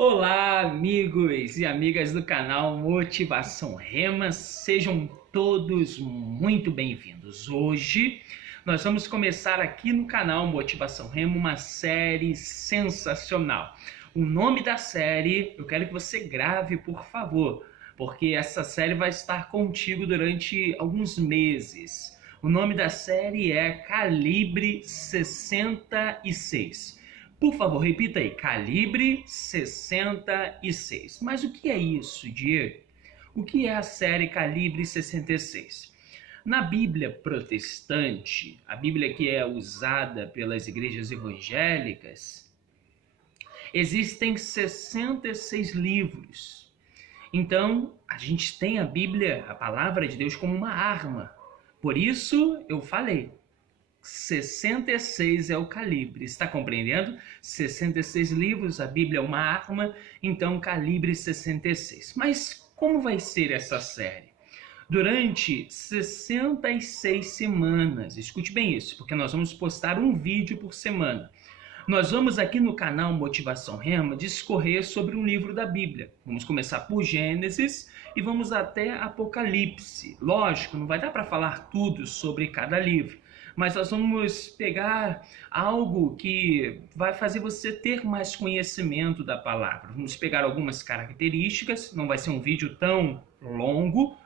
Olá, amigos e amigas do canal Motivação Rema, sejam todos muito bem-vindos. Hoje nós vamos começar aqui no canal Motivação Rema uma série sensacional. O nome da série eu quero que você grave, por favor, porque essa série vai estar contigo durante alguns meses. O nome da série é Calibre 66. Por favor, repita aí, Calibre 66. Mas o que é isso, Diego? O que é a série Calibre 66? Na Bíblia protestante, a Bíblia que é usada pelas igrejas evangélicas, existem 66 livros. Então, a gente tem a Bíblia, a palavra de Deus, como uma arma. Por isso, eu falei, 66 é o calibre, está compreendendo? 66 livros, a Bíblia é uma arma, então calibre 66. Mas como vai ser essa série? Durante 66 semanas, escute bem isso, porque nós vamos postar um vídeo por semana. Nós vamos aqui no canal Motivação Rema discorrer sobre um livro da Bíblia. Vamos começar por Gênesis e vamos até Apocalipse. Lógico, não vai dar para falar tudo sobre cada livro, mas nós vamos pegar algo que vai fazer você ter mais conhecimento da palavra. Vamos pegar algumas características, não vai ser um vídeo tão longo.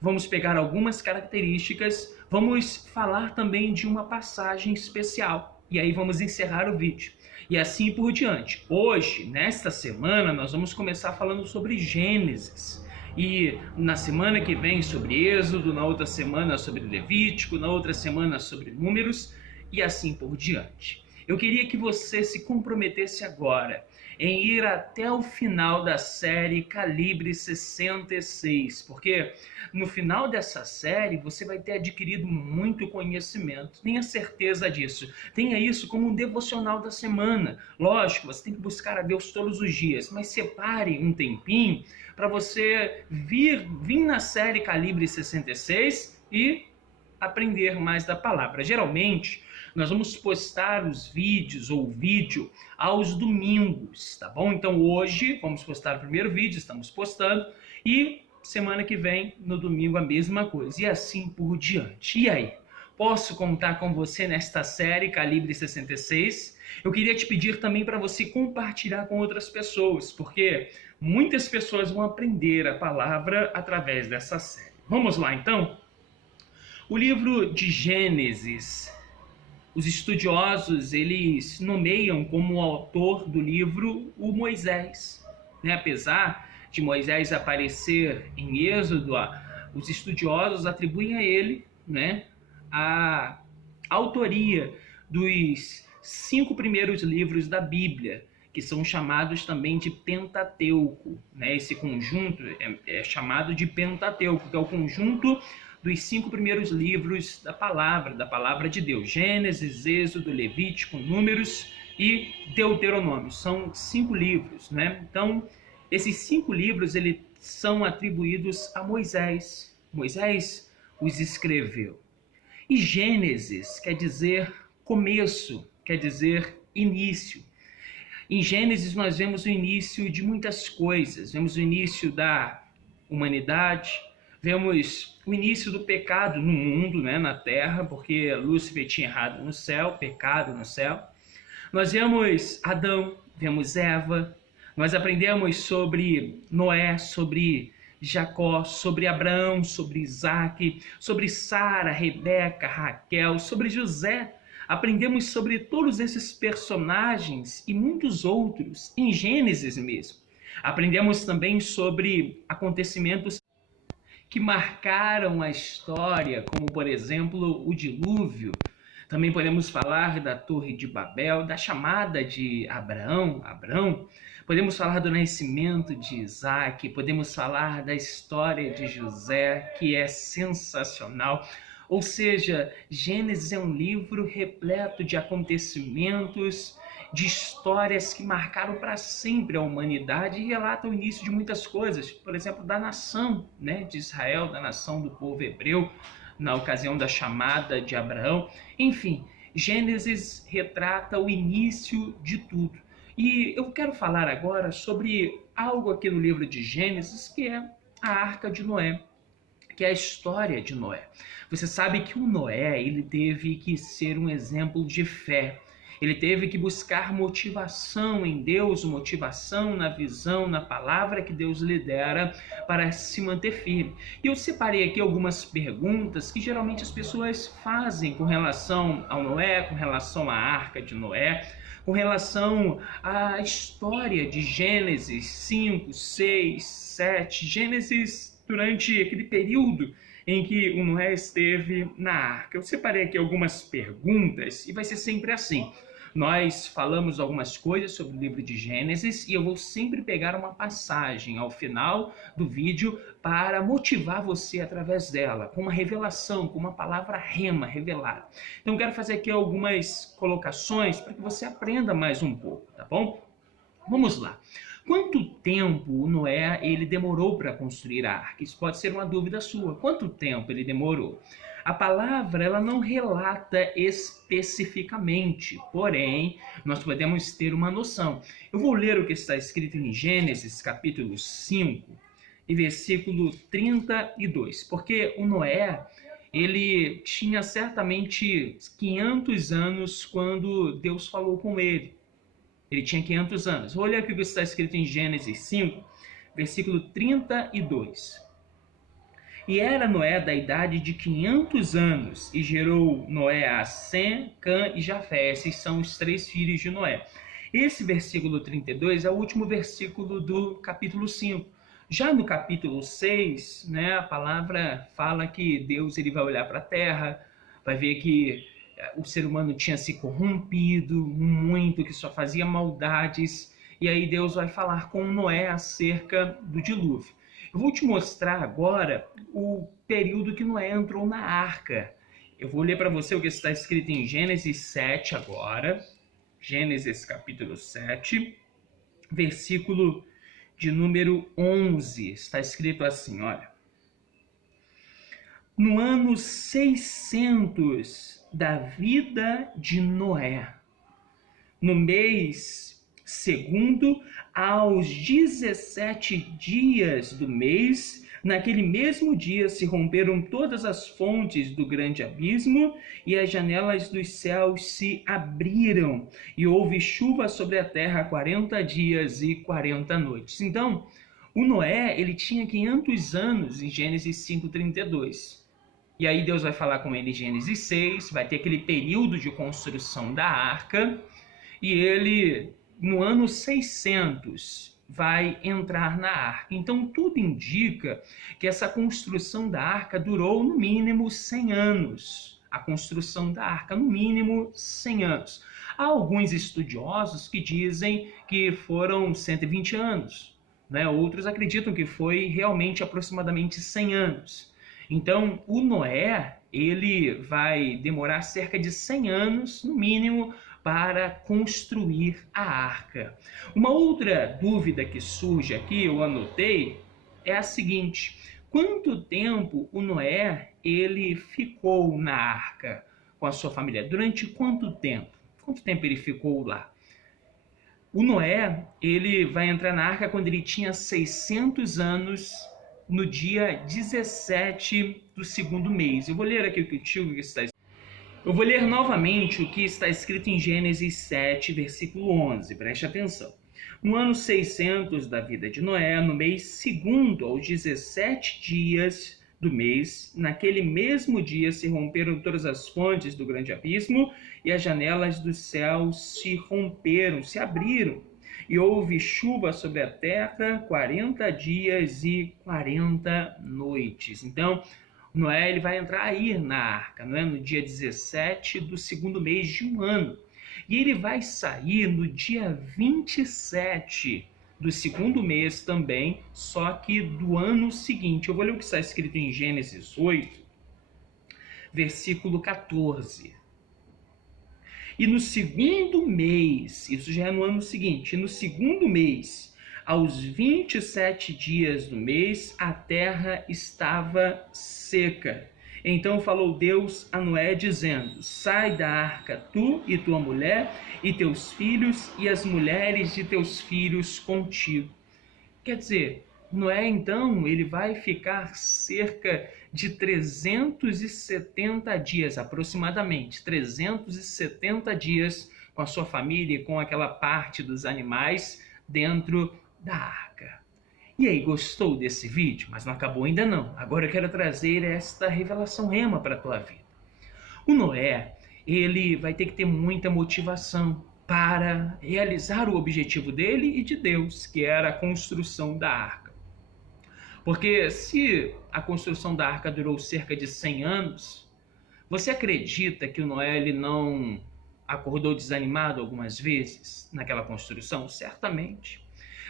Vamos pegar algumas características, vamos falar também de uma passagem especial. E aí vamos encerrar o vídeo. E assim por diante. Hoje, nesta semana, nós vamos começar falando sobre Gênesis. E na semana que vem sobre Êxodo, na outra semana sobre Levítico, na outra semana sobre Números e assim por diante. Eu queria que você se comprometesse agora em ir até o final da série Calibre 66, porque no final dessa série você vai ter adquirido muito conhecimento. Tenha certeza disso. Tenha isso como um devocional da semana. Lógico, você tem que buscar a Deus todos os dias, mas separe um tempinho para você vir na série Calibre 66 e aprender mais da palavra. Geralmente, nós vamos postar os vídeos ou o vídeo aos domingos, tá bom? Então hoje vamos postar o primeiro vídeo, estamos postando, e semana que vem, no domingo, a mesma coisa, e assim por diante. E aí? Posso contar com você nesta série Calibre 66? Eu queria te pedir também para você compartilhar com outras pessoas, porque muitas pessoas vão aprender a palavra através dessa série. Vamos lá, então? O livro de Gênesis, os estudiosos, eles nomeiam como autor do livro o Moisés. Apesar de Moisés aparecer em Êxodo, os estudiosos atribuem a ele a autoria dos 5 primeiros livros da Bíblia, que são chamados também de Pentateuco. Esse conjunto é chamado de Pentateuco, que é o conjunto dos 5 primeiros livros da palavra de Deus. Gênesis, Êxodo, Levítico, Números e Deuteronômio. São 5 livros, Então, esses 5 livros eles são atribuídos a Moisés. Moisés os escreveu. E Gênesis quer dizer começo, quer dizer início. Em Gênesis nós vemos o início de muitas coisas. Vemos o início da humanidade, vemos o início do pecado no mundo, na terra, porque Lúcifer tinha errado no céu, pecado no céu. Nós vemos Adão, vemos Eva, nós aprendemos sobre Noé, sobre Jacó, sobre Abraão, sobre Isaac, sobre Sara, Rebeca, Raquel, sobre José. Aprendemos sobre todos esses personagens e muitos outros em Gênesis mesmo. Aprendemos também sobre acontecimentos que marcaram a história, como, por exemplo, o dilúvio. Também podemos falar da Torre de Babel, da chamada de Abraão. Podemos falar do nascimento de Isaac, podemos falar da história de José, que é sensacional. Ou seja, Gênesis é um livro repleto de acontecimentos, de histórias que marcaram para sempre a humanidade e relata o início de muitas coisas. Por exemplo, da nação de Israel, da nação do povo hebreu, na ocasião da chamada de Abraão. Enfim, Gênesis retrata o início de tudo. E eu quero falar agora sobre algo aqui no livro de Gênesis, que é a Arca de Noé, que é a história de Noé. Você sabe que o Noé, ele teve que ser um exemplo de fé. Ele teve que buscar motivação em Deus, motivação na visão, na palavra que Deus lhe dera para se manter firme. E eu separei aqui algumas perguntas que geralmente as pessoas fazem com relação ao Noé, com relação à Arca de Noé, com relação à história de Gênesis 5, 6, 7, Gênesis durante aquele período em que o Noé esteve na arca. Eu separei aqui algumas perguntas e vai ser sempre assim. Nós falamos algumas coisas sobre o livro de Gênesis e eu vou sempre pegar uma passagem ao final do vídeo para motivar você através dela, com uma revelação, com uma palavra rema revelada. Então eu quero fazer aqui algumas colocações para que você aprenda mais um pouco, tá bom? Vamos lá. Quanto tempo o Noé ele demorou para construir a arca? Isso pode ser uma dúvida sua. Quanto tempo ele demorou? A palavra ela não relata especificamente, porém, nós podemos ter uma noção. Eu vou ler o que está escrito em Gênesis, capítulo 5, e versículo 32. Porque o Noé, ele tinha certamente 500 anos quando Deus falou com ele. Ele tinha 500 anos. Vou ler aqui o que está escrito em Gênesis 5, versículo 32. E era Noé da idade de 500 anos, e gerou Noé a Sem, Cã e Jafé. Esses são os 3 filhos de Noé. Esse versículo 32 é o último versículo do capítulo 5. Já no capítulo 6, né, a palavra fala que Deus ele vai olhar para a terra, vai ver que o ser humano tinha se corrompido muito, que só fazia maldades, e aí Deus vai falar com Noé acerca do dilúvio. Eu vou te mostrar agora o período que Noé entrou na arca. Eu vou ler para você o que está escrito em Gênesis 7 agora. Gênesis capítulo 7, versículo de número 11. Está escrito assim, olha. No ano 600 da vida de Noé, no mês segundo, aos 17 dias do mês, naquele mesmo dia se romperam todas as fontes do grande abismo e as janelas dos céus se abriram e houve chuva sobre a terra 40 dias e 40 noites. Então, o Noé, ele tinha 500 anos em Gênesis 5:32. E aí Deus vai falar com ele em Gênesis 6, vai ter aquele período de construção da arca, e ele, no ano 600, vai entrar na arca. Então tudo indica que essa construção da arca durou no mínimo 100 anos. A construção da arca, no mínimo 100 anos. Há alguns estudiosos que dizem que foram 120 anos, né? Outros acreditam que foi realmente aproximadamente 100 anos. Então, o Noé, ele vai demorar cerca de 100 anos, no mínimo, para construir a arca. Uma outra dúvida que surge aqui, eu anotei, é a seguinte: quanto tempo o Noé, ele ficou na arca com a sua família? Durante quanto tempo? Quanto tempo ele ficou lá? O Noé, ele vai entrar na arca quando ele tinha 600 anos, no dia 17 do segundo mês. Eu vou ler aqui o que está escrito. Eu vou ler novamente o que está escrito em Gênesis 7, versículo 11. Preste atenção. No ano 600 da vida de Noé, no mês segundo, aos 17 dias do mês, naquele mesmo dia se romperam todas as fontes do grande abismo e as janelas dos céus se romperam, se abriram. E houve chuva sobre a terra 40 dias e 40 noites. Então, Noé ele vai entrar aí na arca, não é? No dia 17 do segundo mês de um ano. E ele vai sair no dia 27 do segundo mês também, só que do ano seguinte. Eu vou ler o que está escrito em Gênesis 8, versículo 14. E no segundo mês, isso já é no ano seguinte, no segundo mês, aos 27 dias do mês, a terra estava seca. Então falou Deus a Noé, dizendo: sai da arca, tu e tua mulher, e teus filhos, e as mulheres de teus filhos contigo. Quer dizer, Noé então ele vai ficar cerca de 370 dias, aproximadamente 370 dias com a sua família e com aquela parte dos animais dentro da arca. E aí, gostou desse vídeo? Mas não acabou ainda não. Agora eu quero trazer esta revelação rema para a tua vida. O Noé, ele vai ter que ter muita motivação para realizar o objetivo dele e de Deus, que era a construção da arca. Porque se a construção da arca durou cerca de 100 anos, você acredita que o Noé ele não acordou desanimado algumas vezes naquela construção? Certamente.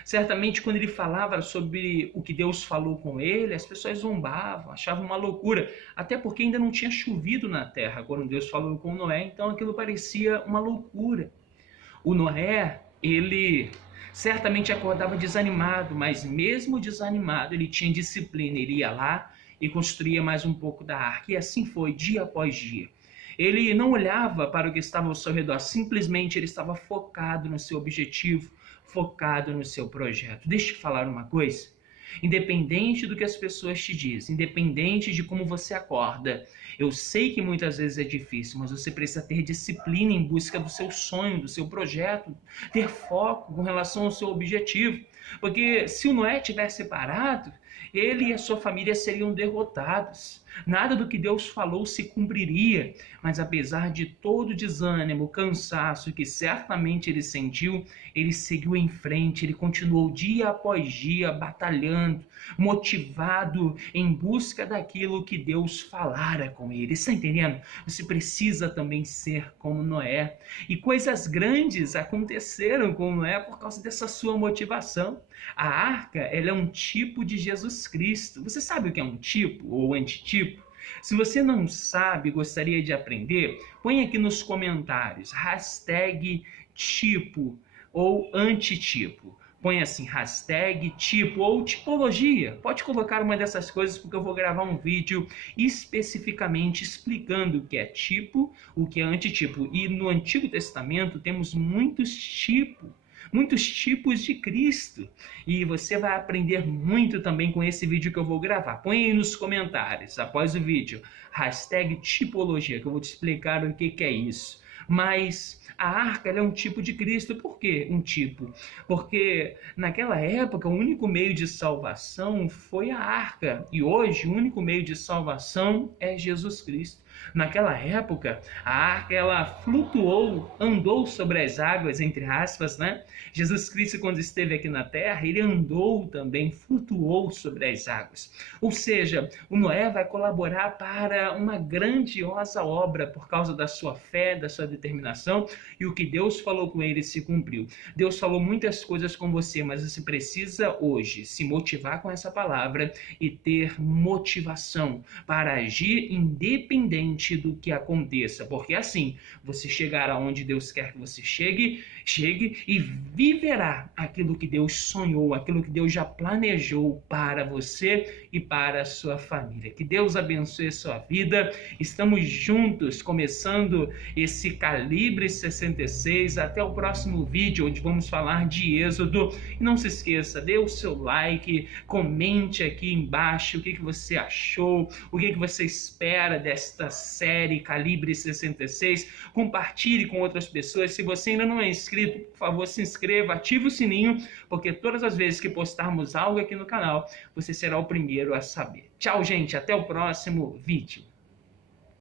Certamente, quando ele falava sobre o que Deus falou com ele, as pessoas zombavam, achavam uma loucura, até porque ainda não tinha chovido na terra quando Deus falou com Noé, então aquilo parecia uma loucura. O Noé, ele certamente acordava desanimado, mas mesmo desanimado, ele tinha disciplina, ele ia lá e construía mais um pouco da arca, e assim foi, dia após dia. Ele não olhava para o que estava ao seu redor, simplesmente ele estava focado no seu objetivo, focado no seu projeto. Deixa eu te falar uma coisa. Independente do que as pessoas te dizem, independente de como você acorda, eu sei que muitas vezes é difícil, mas você precisa ter disciplina em busca do seu sonho, do seu projeto, ter foco com relação ao seu objetivo. Porque se o Noé tivesse parado, ele e a sua família seriam derrotados. Nada do que Deus falou se cumpriria, mas apesar de todo o desânimo, cansaço que certamente ele sentiu, ele seguiu em frente, ele continuou dia após dia batalhando, motivado em busca daquilo que Deus falara com ele. Está entendendo? Você precisa também ser como Noé. E coisas grandes aconteceram com Noé por causa dessa sua motivação. A arca, ela é um tipo de Jesus Cristo. Você sabe o que é um tipo ou antitipo? Se você não sabe, gostaria de aprender, põe aqui nos comentários, hashtag tipo ou antitipo. Põe assim, hashtag tipo ou tipologia. Pode colocar uma dessas coisas porque eu vou gravar um vídeo especificamente explicando o que é tipo, o que é antitipo. E no Antigo Testamento temos muitos tipos de Cristo. E você vai aprender muito também com esse vídeo que eu vou gravar. Põe aí nos comentários, após o vídeo, hashtag tipologia, que eu vou te explicar o que é isso. Mas a arca ela é um tipo de Cristo. Por quê um tipo? Porque naquela época o único meio de salvação foi a arca. E hoje o único meio de salvação é Jesus Cristo. Naquela época, a arca ela flutuou, andou sobre as águas, entre aspas, né? Jesus Cristo, quando esteve aqui na terra, ele andou também, flutuou sobre as águas. Ou seja, o Noé vai colaborar para uma grandiosa obra por causa da sua fé, da sua determinação, e o que Deus falou com ele se cumpriu. Deus falou muitas coisas com você, mas você precisa hoje se motivar com essa palavra e ter motivação para agir independente do que aconteça, porque assim você chegará onde Deus quer que você chegue e viverá aquilo que Deus sonhou, aquilo que Deus já planejou para você e para a sua família. Que Deus abençoe a sua vida. Estamos juntos, começando esse Calibre 66. Até o próximo vídeo, onde vamos falar de Êxodo. E não se esqueça, dê o seu like, comente aqui embaixo o que você achou, o que você espera desta série Calibre 66. Compartilhe com outras pessoas. Se você ainda não é inscrito, por favor, se inscreva, ative o sininho, porque todas as vezes que postarmos algo aqui no canal, você será o primeiro a saber. Tchau, gente, até o próximo vídeo.